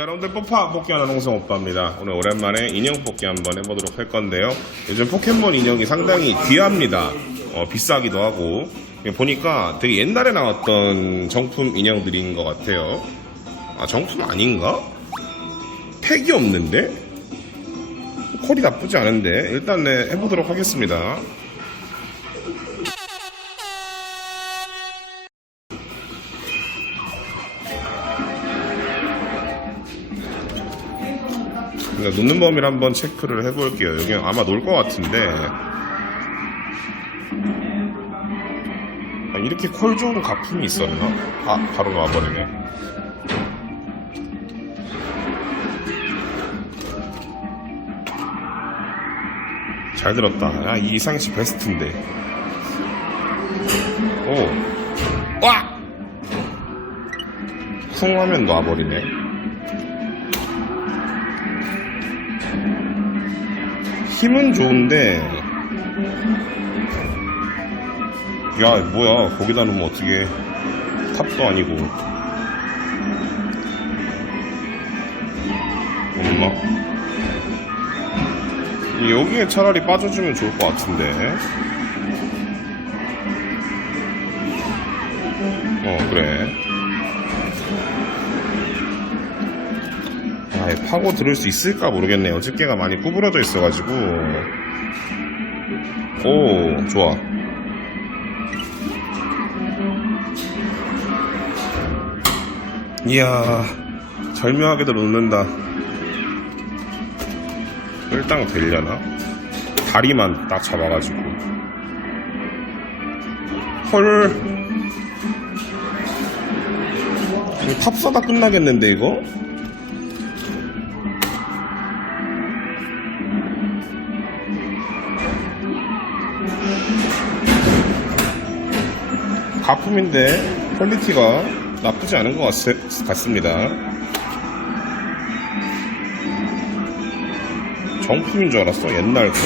자, 여러분들 뽀파 뽑기하는 홍성 오빠입니다. 오늘 오랜만에 인형 뽑기 한번 해보도록 할 건데요. 요즘 포켓몬 인형이 상당히 귀합니다. 어, 비싸기도 하고. 보니까 되게 옛날에 나왔던 정품 인형들인 것 같아요. 아, 정품 아닌가? 팩이 없는데? 컬이 나쁘지 않은데? 일단 네, 해보도록 하겠습니다. 그러니까 놓는 범위를 한번 체크를 해볼게요. 여기 아마 놓을 것 같은데. 아, 이렇게 콜 좋은 가품이 있었나? 아, 바로 나와버리네. 잘 들었다. 야, 이 이상시 베스트인데. 오. 와! 쿵 하면 놔버리네. 힘은 좋은데 야 뭐야 거기다 놓으면 어떻게 탑도 아니고. 엄마? 여기에 차라리 빠져주면 좋을 것 같은데. 어 그래 아, 파고 들을 수 있을까 모르겠네요. 집게가 많이 구부러져 있어 가지고. 오, 좋아. 이야, 절묘하게도 놓는다. 끌당 되려나? 다리만 딱 잡아가지고. 헐. 탑사다 끝나겠는데, 이거? 가품인데 퀄리티가 나쁘지 않은 것 같, 같습니다. 정품인 줄 알았어 옛날 거.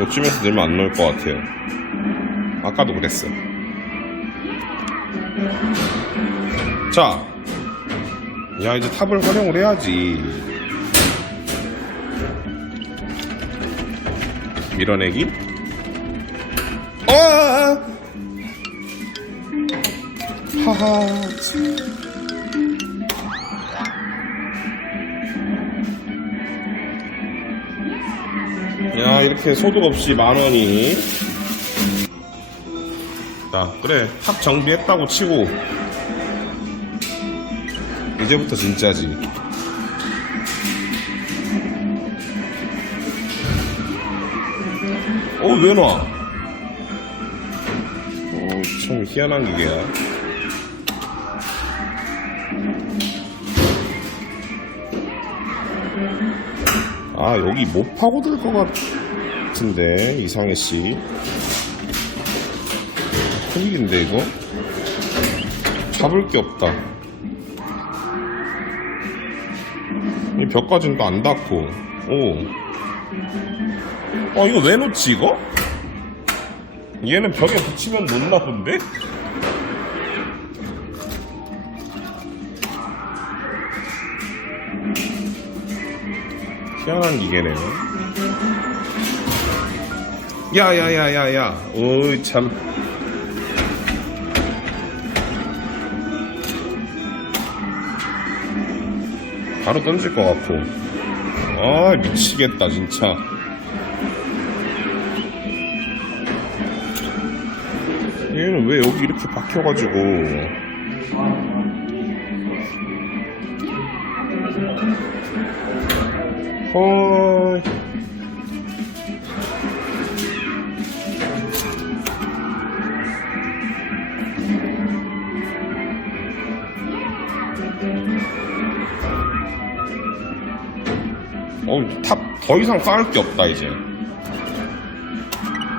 요쯤에서 넣으면 안 넣을 것 같아요. 아까도 그랬어. 자, 야 이제 탑을 활용을 해야지. 밀어내기. 아! 하하. 야 이렇게 소득 없이 만 원이. 자 그래 탑 정비했다고 치고 이제부터 진짜지. 어, 왜 놔? 어, 참 희한한 기계야. 아, 여기 못 파고들 것 같은데, 이상해 씨. 큰일인데, 이거? 잡을 게 없다. 이 벽까지는 또 안 닿고 오. 어 이거 왜 놓지 이거? 얘는 벽에 붙이면 놓나 본데? 희한한 기계네요 야야야야야 오이 참 바로 던질 것 같고. 아, 미치겠다, 진짜. 얘는 왜 여기 이렇게 박혀가지고. 헐. 어, 탑더 이상 쌓을 게 없다, 이제.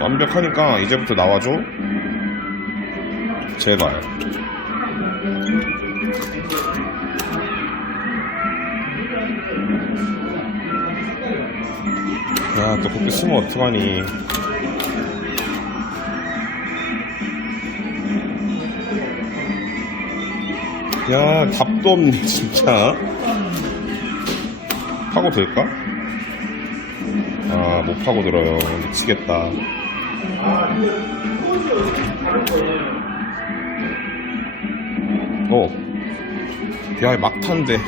완벽하니까 이제부터 나와줘. 제발. 야, 또 그렇게 쓰면 어떡하니. 야, 답도 없네, 진짜. 파고 들까? 아, 못 파고 들어요. 미치겠다. 어. 야, 막탄데.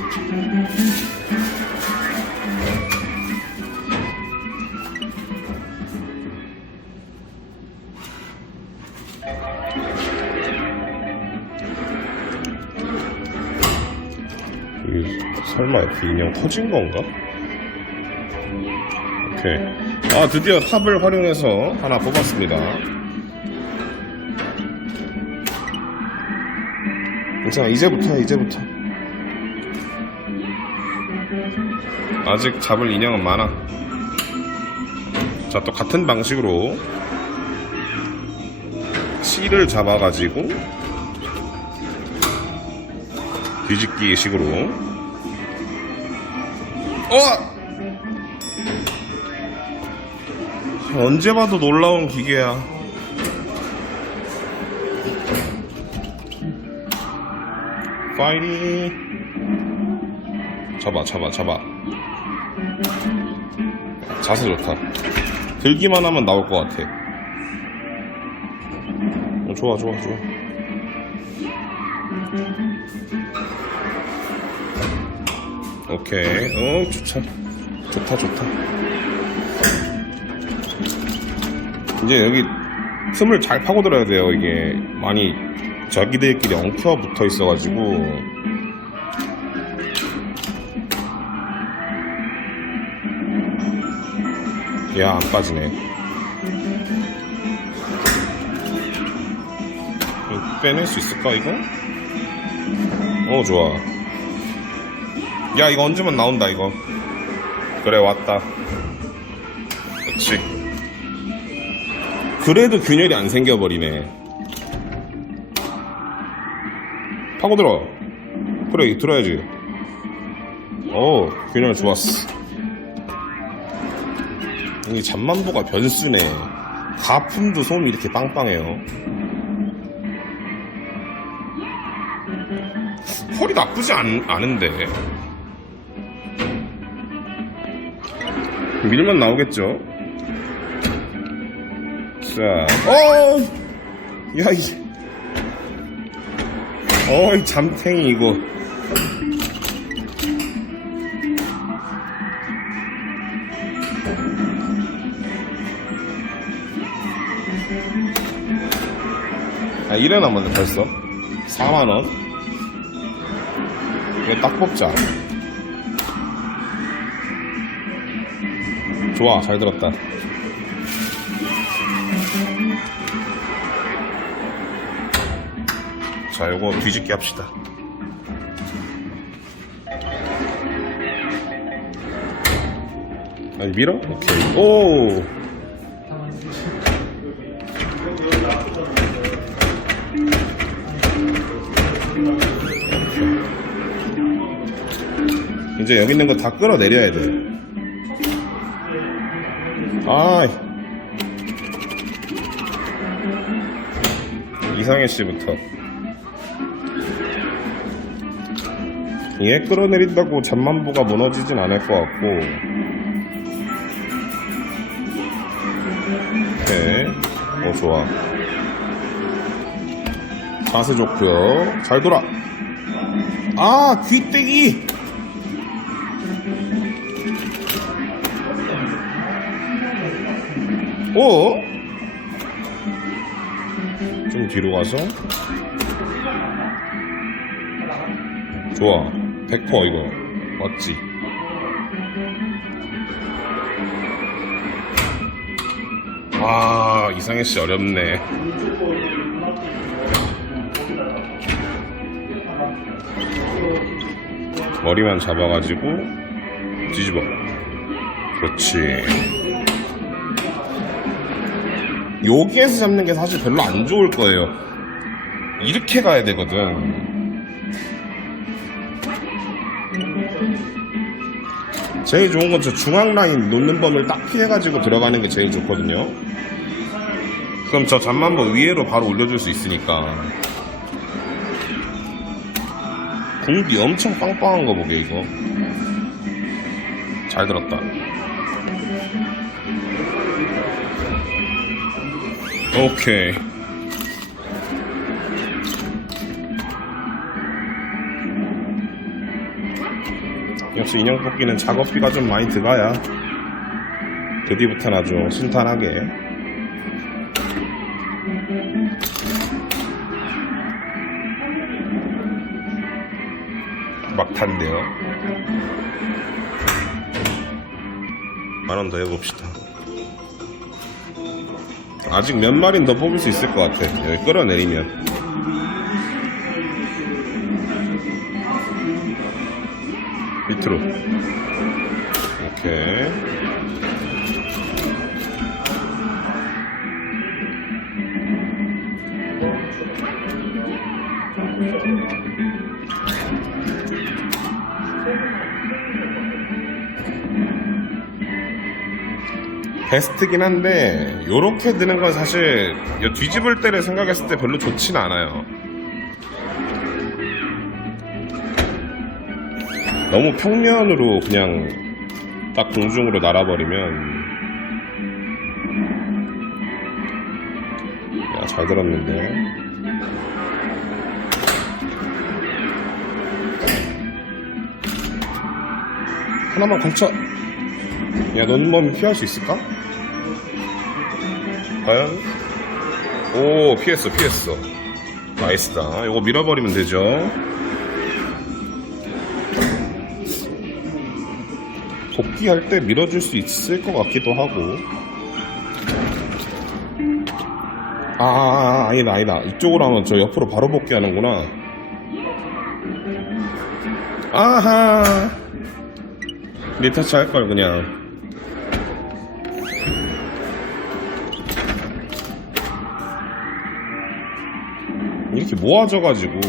설마 이렇게 인형 터진 건가? 오케이. 아, 드디어 탑을 활용해서 하나 뽑았습니다. 괜찮아, 이제부터야, 이제부터. 아직 잡을 인형은 많아. 자, 또 같은 방식으로 C를 잡아가지고 뒤집기 식으로 어! 언제 봐도 놀라운 기계야. 파이팅 잡아 잡아 잡아. 자세 좋다. 들기만 하면 나올 것 같아. 어, 좋아 좋아 좋아 오케이. 어 좋다 좋다 좋다. 이제 여기 틈을 잘 파고들어야 돼요. 이게 많이 자기들끼리 엉켜 붙어 있어가지고. 야 안 빠지네. 빼낼 수 있을까 이거? 어 좋아 야 이거 얹으면 나온다 이거. 그래 왔다. 그렇지 그래도 균열이 안 생겨버리네. 파고들어. 그래 들어야지. 어 균열 좋았어. 이 잠만보가 변수네. 가품도 솜이 이렇게 빵빵해요. 펄이 나쁘지 않, 않은데 밀면 나오겠죠 자, 어, 야, 이, 어, 이 잠탱이 이거. 아, 이래 남았네, 벌써. 4만 원. 이거 딱 뽑자. 좋아, 잘 들었다. 자, 요거 뒤집기 합시다. 아니, 밀어? 오케이. 오! 이제 여기 있는 거 다 끌어내려야 돼. 아, 이상해 씨부터. 얘 끌어내린다고 잠만보가 무너지진 않을 것 같고. 오케이. 어, 좋아. 자세 좋고요. 잘 돌아. 아, 귀때기! 오? 좀 뒤로 가서. 좋아. 100% 이거. 맞지? 아, 이상해 씨 어렵네. 머리만 잡아가지고 뒤집어. 그렇지. 여기에서 잡는 게 사실 별로 안 좋을 거예요. 이렇게 가야 되거든. 제일 좋은 건 저 중앙 라인 놓는 범을 딱 피해가지고 들어가는 게 제일 좋거든요. 그럼 저 잠만보 위에로 바로 올려줄 수 있으니까. 공기 엄청 빵빵한 거 보게 이거. 잘 들었다. 오케이. 역시 인형 뽑기는 작업비가 좀 많이 들어가야 그 뒤부터는 아주 순탄하게. 막탄데요. 만원 더 해봅시다 아직 몇 마리는 더 뽑을 수 있을 것 같아. 여기 끌어내리면. 밑으로. 오케이 베스트긴 한데 요렇게 드는 건 사실 요 뒤집을 때를 생각했을 때 별로 좋진 않아요. 너무 평면으로 그냥 딱 공중으로 날아버리면 야, 잘 들었는데. 하나만 걸쳐. 야 너는 뭐 피할 수 있을까? 과연? 오 피했어 피했어 나이스다 이거 밀어버리면 되죠 복귀할 때 밀어줄 수 있을 것 같기도 하고. 아, 아, 아, 아니다, 아니다. 이쪽으로 하면 저 옆으로 바로 복귀하는구나. 아하. 리터치 할 걸, 그냥. 이렇게 모아져가지고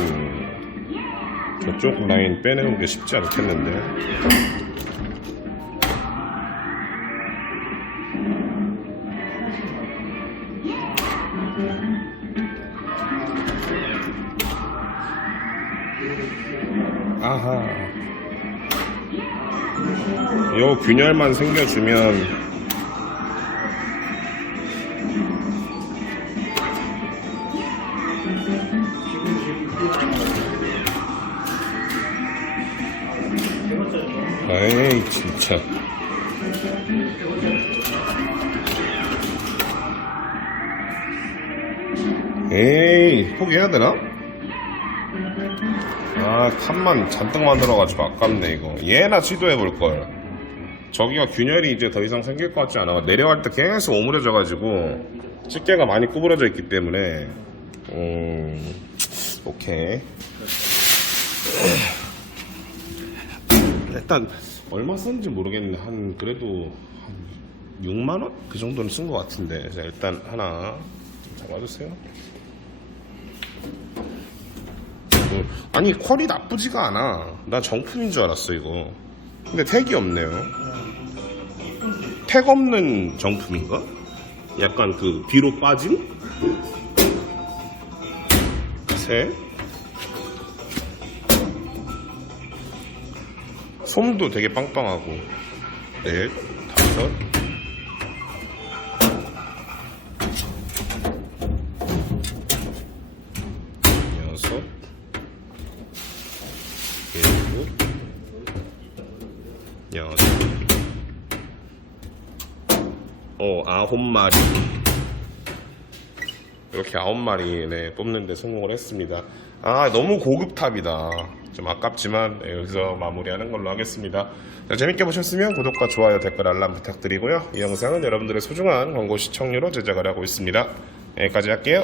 저쪽 라인 빼내는 게 쉽지 않겠는데. 아하. 요 균열만 생겨주면 에이 포기해야 되나? 아, 칸만 잔뜩 만들어가지고 아깝네, 이거. 얘나 시도해볼걸. 저기가 균열이 이제 더 이상 생길 것 같지 않아. 내려갈 때 계속 오므려져가지고, 집게가 많이 구부러져 있기 때문에, 음, 오케이. 일단, 얼마 썼는지 모르겠는데, 한, 그래도, 한 6만원? 그 정도는 쓴 것 같은데. 자, 일단 하나, 잡아주세요. 어, 아니 퀄이 나쁘지가 않아. 나 정품인 줄 알았어 이거. 근데 택이 없네요. 택 없는 정품인가? 약간 그 뒤로 빠진? 셋 솜도 되게 빵빵하고. 넷 다섯 아홉 마리. 이렇게 아홉 마리 네, 뽑는데 성공을 했습니다. 아, 너무 고급 탑이다. 좀 아깝지만 네, 여기서 마무리하는 걸로 하겠습니다. 자, 재밌게 보셨으면 구독과 좋아요, 댓글, 알람 부탁드리고요. 이 영상은 여러분들의 소중한 광고 시청료로 제작을 하고 있습니다. 여기까지 할게요.